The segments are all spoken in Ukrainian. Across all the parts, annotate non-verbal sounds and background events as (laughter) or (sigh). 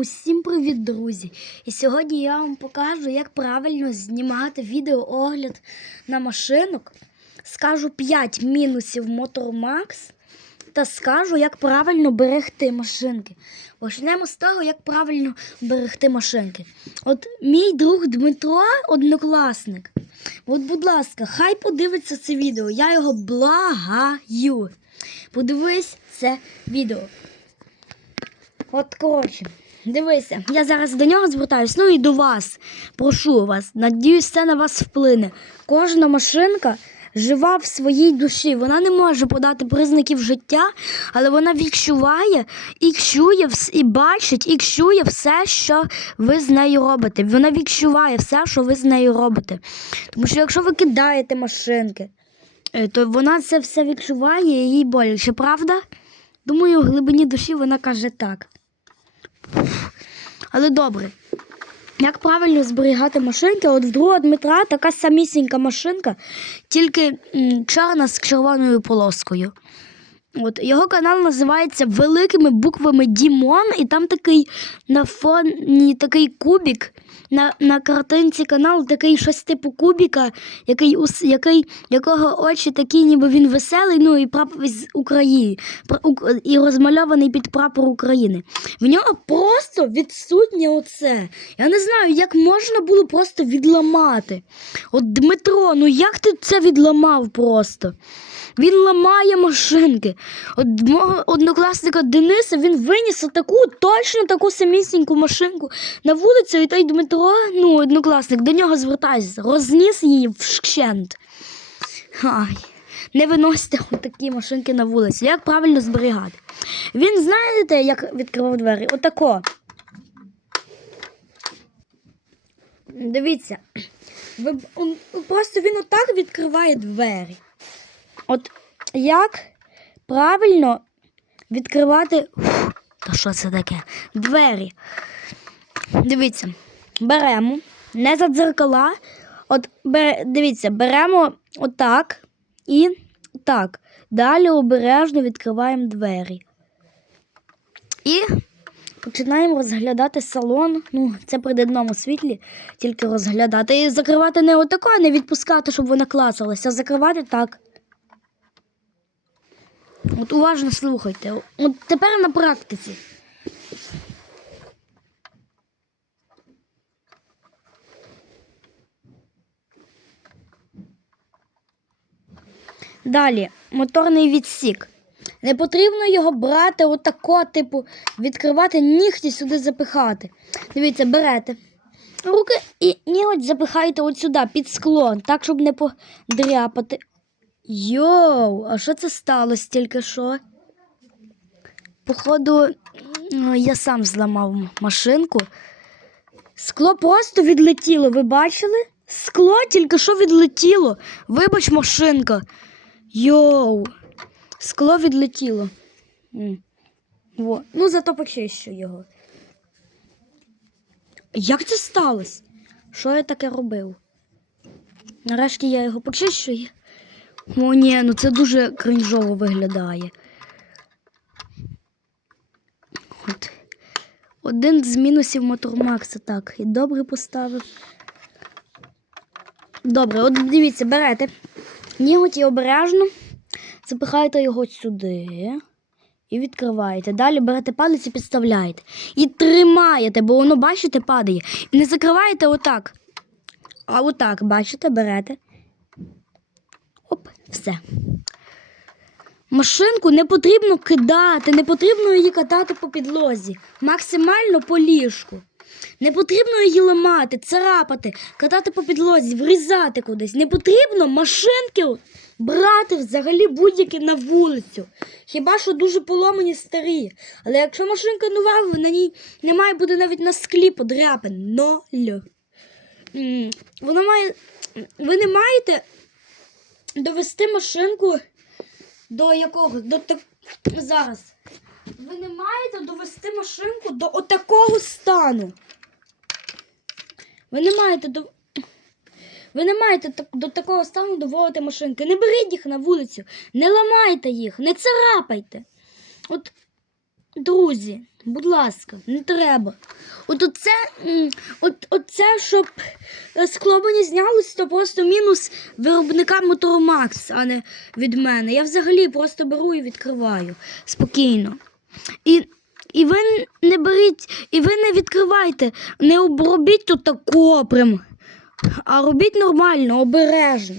Усім привіт, друзі! І сьогодні я вам покажу, як правильно знімати відеоогляд на машинок. Скажу 5 мінусів Motor та скажу, як правильно берегти машинки. Почнемо з того, як правильно берегти машинки. От мій друг Дмитро, однокласник. От, будь ласка, хай подивиться це відео. Я його благаю. Подивись це відео. От, коротше, дивися, я зараз до нього звертаюсь, ну і до вас. Прошу вас. Надіюсь, це на вас вплине. Кожна машинка жива в своїй душі. Вона не може подати признаків життя, але вона відчуває і чує і бачить, і чує все, що ви з нею робите. Вона відчуває все, що ви з нею робите. Тому що якщо ви кидаєте машинки, е, то вона це все відчуває і їй боляче, правда? Думаю, в глибині душі вона каже так. Але добре. Як правильно зберігати машинки? От в другого Дмитра така самісінька машинка, тільки чорна з червоною полоскою. От, його канал називається великими буквами Дімон, і там такий на фоні такий кубік. На, на картинці каналу такий щось типу кубіка, який, який, якого очі такі, ніби він веселий, ну і прапор з України, і розмальований під прапор України. В нього просто відсутнє оце. Я не знаю, як можна було просто відламати. От Дмитро, ну як ти це відламав просто? Він ламає машинки. От мого однокласника Дениса він виніс таку, точно таку самісіньку машинку на вулицю, і той Дмитро, ну, однокласник, до нього звертайся, розніс її вщент. Ай. Не виносьте такі машинки на вулицю. Як правильно зберігати? Він знаєте, як відкривав двері? Отако. Дивіться. Ви, просто він отак відкриває двері. От як правильно відкривати. Та що це таке? Двері. Дивіться, беремо, не за дзеркала. От бере, дивіться, беремо отак і так. Далі обережно відкриваємо двері. І починаємо розглядати салон. Ну, це при денному світлі, тільки розглядати. І закривати не отако, не відпускати, щоб вона клацалася, а закривати так. От уважно слухайте. От тепер на практиці. Далі, моторний відсік. Не потрібно його брати отако, типу, відкривати нігті сюди запихати. Дивіться, берете руки і ніготь запихаєте от сюди, під скло, так, щоб не подряпати. Йоу, а що це сталося тільки що? Походу, я сам зламав машинку. Скло просто відлетіло, ви бачили? Скло тільки що відлетіло. Вибач, машинка. Йоу. Скло відлетіло. Во. Ну, зато почищу його. Як це сталося? Що я таке робив? Нарешті я його почищу. О, ні, ну це дуже кринжово виглядає. От. Один з мінусів Мотормакса, так. І добре поставив. Добре, от дивіться, берете. Ніготь і обережно запихаєте його сюди і відкриваєте. Далі берете палець і підставляєте. І тримаєте, бо воно, бачите, падає. І не закриваєте отак. А отак, бачите, берете. Все. Машинку не потрібно кидати, не потрібно її катати по підлозі, максимально по ліжку. Не потрібно її ламати, царапати, катати по підлозі, врізати кудись. Не потрібно машинки брати взагалі будь-які на вулицю. Хіба що дуже поломані старі. Але якщо машинка нова, на ній не має бути навіть на склі подряпин. Ноль. Вона має. Ви не маєте довести машинку до якого? До так... Зараз. Ви не маєте довести машинку до отакого стану. Ви не маєте до. Ви не маєте до такого стану доводити машинки. Не беріть їх на вулицю, не ламайте їх, не царапайте. От друзі, будь ласка, не треба. От оце, от, оце щоб е, скло мені знялось, то просто мінус виробника Max, а не від мене. Я взагалі просто беру і відкриваю спокійно. І, і ви не беріть, і ви не відкривайте, не обробіть тут тако прям, а робіть нормально, обережно.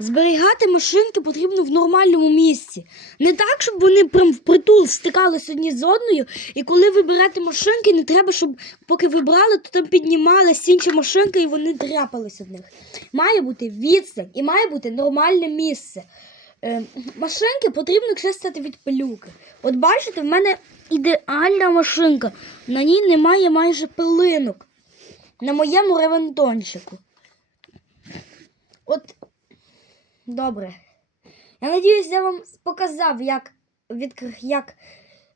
Зберігати машинки потрібно в нормальному місці. Не так, щоб вони прям впритул стикались одні з одною. І коли ви берете машинки, не треба, щоб поки ви брали, то там піднімались інші машинки і вони дряпались од них. Має бути відстань і має бути нормальне місце. Е, машинки потрібно чистити від пилюки. От бачите, в мене ідеальна машинка. На ній немає майже пилинок. На моєму ревентончику. От Добре. Я надіюсь, я вам показав, як, відкр... як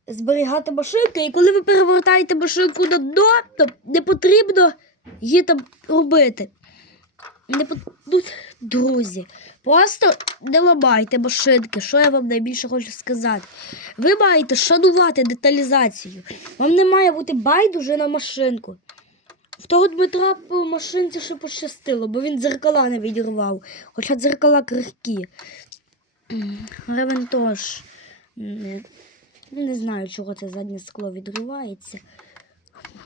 зберігати машинки. І коли ви перевертаєте машинку до до, то не потрібно її там робити. Не пот... Друзі, просто не ламайте машинки, що я вам найбільше хочу сказати. Ви маєте шанувати деталізацію. Вам не має бути байдуже на машинку. В того Дмитра по машинці ще пощастило, бо він дзеркала не відірвав. Хоча дзеркала крихкі. (clears throat) Ревентош. Не, ну, не знаю, чого це заднє скло відривається.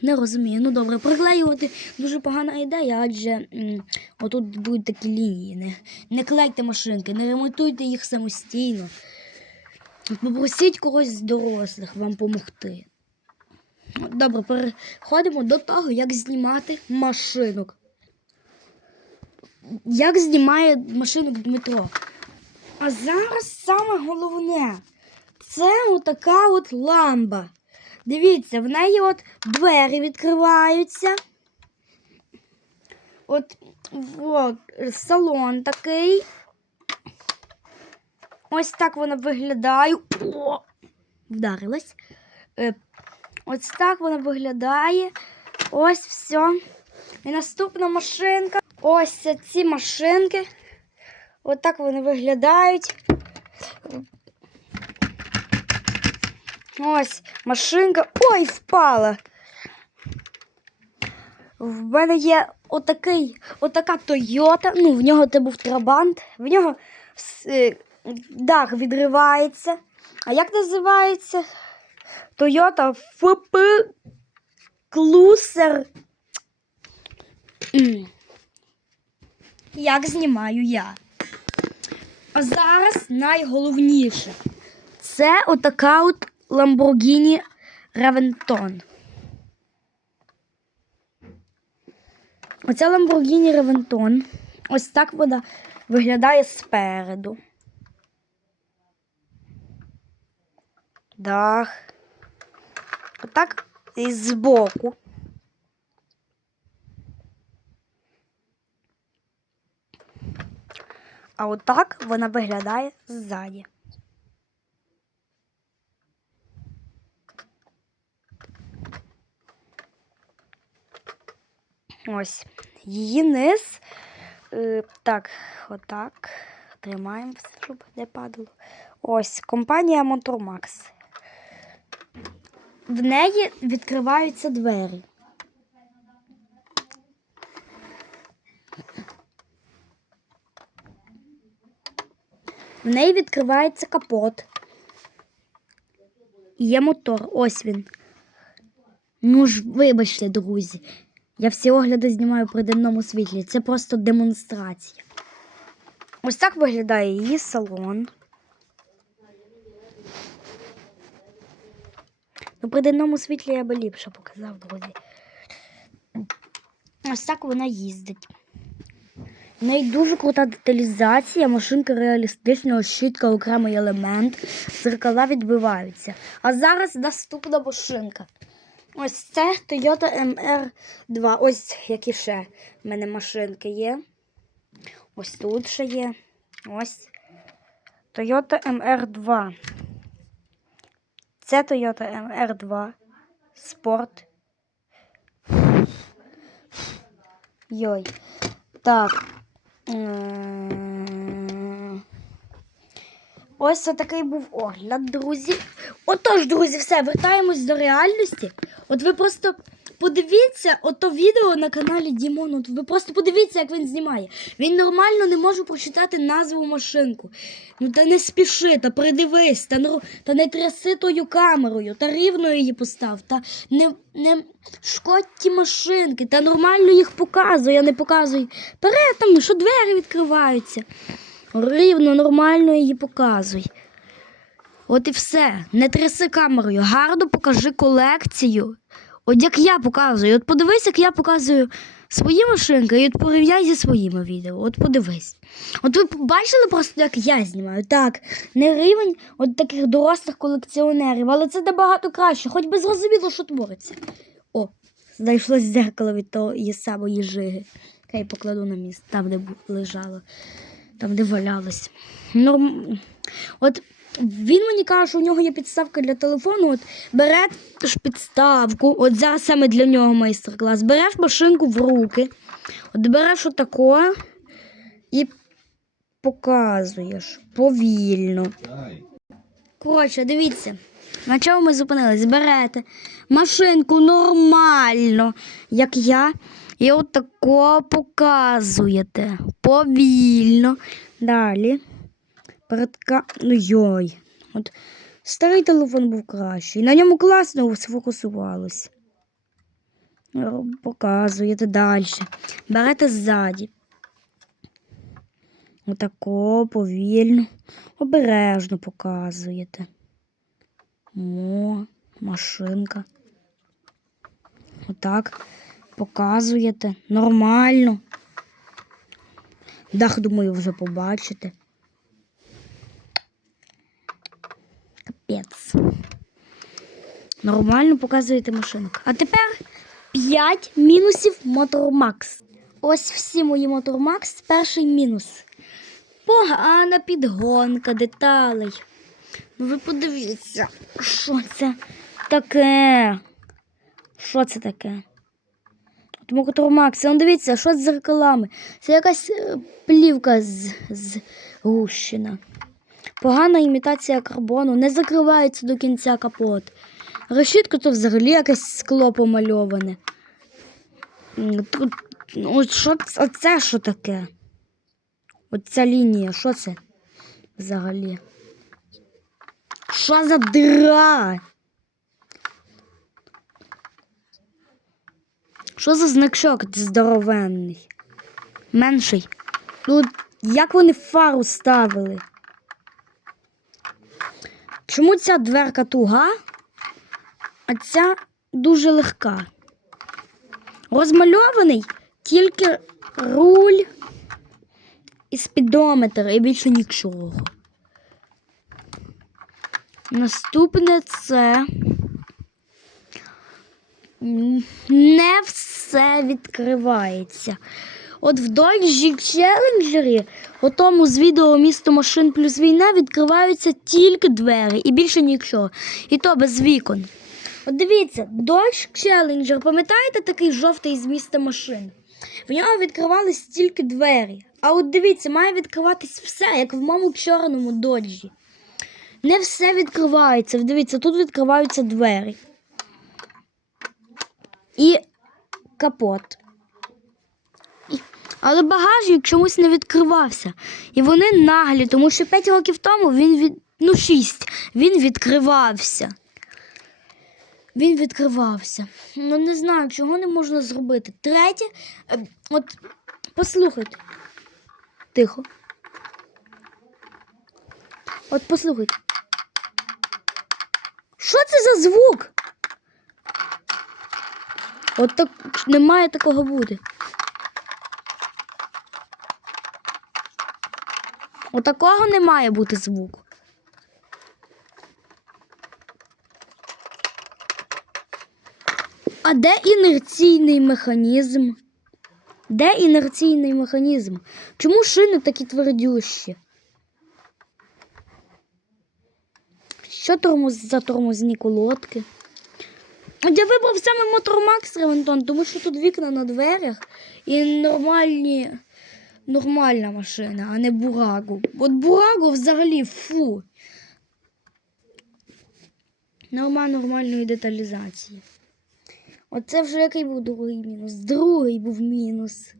Не розумію. Ну добре, приклеювати дуже погана ідея, адже отут будуть такі лінії. Не, не клейте машинки, не ремонтуйте їх самостійно. Попросіть когось з дорослих вам допомогти. Добре, переходимо до того, як знімати машинок. Як знімає машинок Дмитро. А зараз саме головне це отака от ламба. Дивіться, в неї от двері відкриваються. От, от салон такий. Ось так вона виглядає. О, вдарилась. Ось так вона виглядає. Ось все. І наступна машинка. Ось ці машинки. Ось так вони виглядають. Ось машинка. Ой, впала. В мене є отакий, отака Тойота. Ну, в нього це був трабант. В нього е, дах відривається. А як називається? Toyota ФП Клусер. (clears throat) Як знімаю я. А зараз найголовніше. Це отака от Lamborghini Reventon. Оця Lamborghini Reventon. Ось так вона виглядає спереду. Дах. Отак і збоку. А отак вона виглядає ззаді. Ось її низ. Е, так, отак. Тримаємо, щоб не падало. Ось компанія Motormax в неї відкриваються двері. В неї відкривається капот. Є мотор. Ось він. Ну ж, вибачте, друзі. Я всі огляди знімаю при денному світлі. Це просто демонстрація. Ось так виглядає її салон. Ну, при денному світлі я би ліпше показав, друзі. Ось так вона їздить. В дуже крута деталізація, машинка реалістична, щітка окремий елемент, зеркала відбиваються. А зараз наступна машинка. Ось це Toyota MR2. Ось які ще в мене машинки є. Ось тут ще є. Ось Toyota MR2. Це Toyota MR2 Sport. Йой. Так. Ось такий був огляд, друзі. Отож, друзі, все, вертаємось до реальності. От ви просто подивіться ото відео на каналі Дімон. От ви просто подивіться, як він знімає. Він нормально не може прочитати назву машинку. Ну та не спіши, та придивись, та, ну, та не тряси тою камерою, та рівно її постав, та не, не шкодь машинки, та нормально їх показуй, а не показуй. Перед там, що двері відкриваються. Рівно, нормально її показуй. От і все. Не тряси камерою. Гарно покажи колекцію. От як я показую. От подивись, як я показую свої машинки, і от порівняй зі своїми відео. От подивись. От ви бачили просто, як я знімаю? Так, не рівень от таких дорослих колекціонерів, але це набагато краще, хоч би зрозуміло, що твориться. О, знайшлось зеркало від тої самої жиги. Її покладу на місце, там, де лежало, там, де валялось. Норм... От він мені каже, що у нього є підставка для телефону. От береш підставку, от зараз саме для нього майстер-клас. Береш машинку в руки, от береш отако і показуєш повільно. Коротше, дивіться, на чому ми зупинились? Берете машинку нормально, як я, і отако показуєте повільно. Далі. Перед ка... Ну йой. От старий телефон був кращий. На ньому класно сфокусувалось. Е, Показуєте далі. Берете ззаді. Отако повільно, обережно показуєте. О, машинка. Отак показуєте. Нормально. Дах, думаю, вже побачите. Нормально показуєте машинку. А тепер 5 мінусів Motormax. Ось всі мої Motormax. Перший мінус. Погана підгонка деталей. Ну ви подивіться, що це таке? Що це таке? Motormax, це он дивіться, що з зеркалами. Це якась е, плівка з, з гущина. Погана імітація карбону, не закривається до кінця капот. Решітка то взагалі якесь скло помальоване. Тут, ну, от що, оце що таке? Оця лінія, що це взагалі? Що за дира? Що за значок здоровенний? Менший. Ну, як вони фару ставили? Чому ця дверка туга, а ця дуже легка? Розмальований тільки руль і спідометр, і більше нічого. Наступне це не все відкривається. От в Dodge Challenger, у тому з відео місто машин плюс війна відкриваються тільки двері і більше нічого. І то без вікон. От дивіться, Dodge Challenger, пам'ятаєте такий жовтий з міста машин? В нього відкривались тільки двері. А от дивіться, має відкриватись все, як в моєму чорному доджі. Не все відкривається. Дивіться, тут відкриваються двері. І капот. Але багажник чомусь не відкривався. І вони наглі, тому що 5 років тому він від. Ну, 6. Він відкривався. Він відкривався. Ну, не знаю, чого не можна зробити. Третє, е, от послухайте. Тихо. От послухайте. Що це за звук? От так не має такого бути. От такого не має бути звуку. А де інерційний механізм? Де інерційний механізм? Чому шини такі твердющі? Що тормоз за тормозні колодки? Я вибрав саме Мотормакс Ревентон, тому що тут вікна на дверях і нормальні, нормальна машина, а не Бурагу. От Бурагу взагалі фу. Нема нормальної деталізації. Оце вже який був другий мінус. Другий був мінус.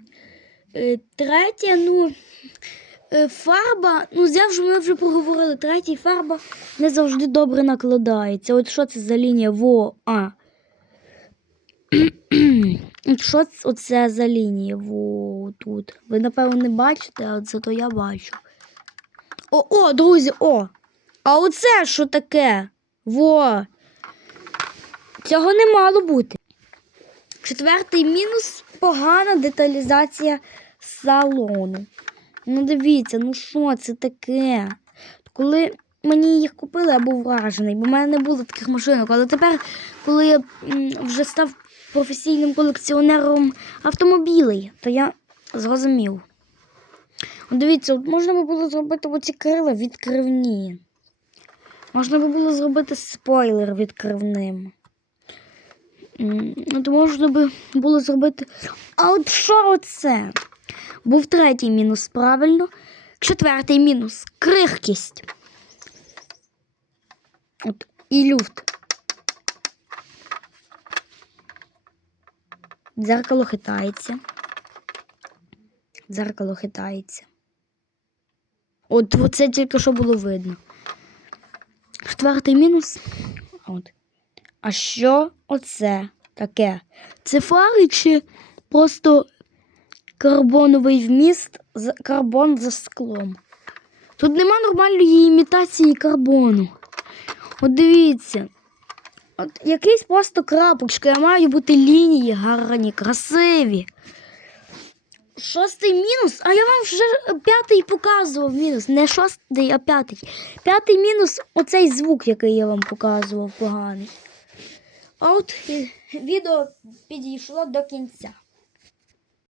Е, третє, ну, е, фарба, ну, вже, ми вже проговорили, третій фарба не завжди добре накладається. От що це за лінія? Во, а. (clears throat) От що ц- оце за лінія? Во, тут. Ви, напевно, не бачите, а зато я бачу. О, о, друзі, о! А оце що таке? Во. Цього не мало бути. Четвертий мінус погана деталізація салону. Ну, дивіться, ну що це таке? Коли мені їх купили, я був вражений, бо в мене не було таких машинок. Але тепер, коли я вже став професійним колекціонером автомобілей, то я зрозумів. Дивіться, от можна би було зробити оці крила відкривні. Можна би було зробити спойлер відкривним. От можна би було зробити. А от що оце? Був третій мінус, правильно. Четвертий мінус крихкість. От, і люфт. Дзеркало хитається. Дзеркало хитається. От це тільки що було видно. Четвертий мінус. От. А що оце таке? Це фари чи просто карбоновий вміст, карбон за склом? Тут нема нормальної імітації карбону. От дивіться. От якийсь просто крапочка, а мають бути лінії гарні, красиві. Шостий мінус, а я вам вже п'ятий показував мінус. Не шостий, а п'ятий. П'ятий мінус оцей звук, який я вам показував, поганий. А от відео підійшло до кінця.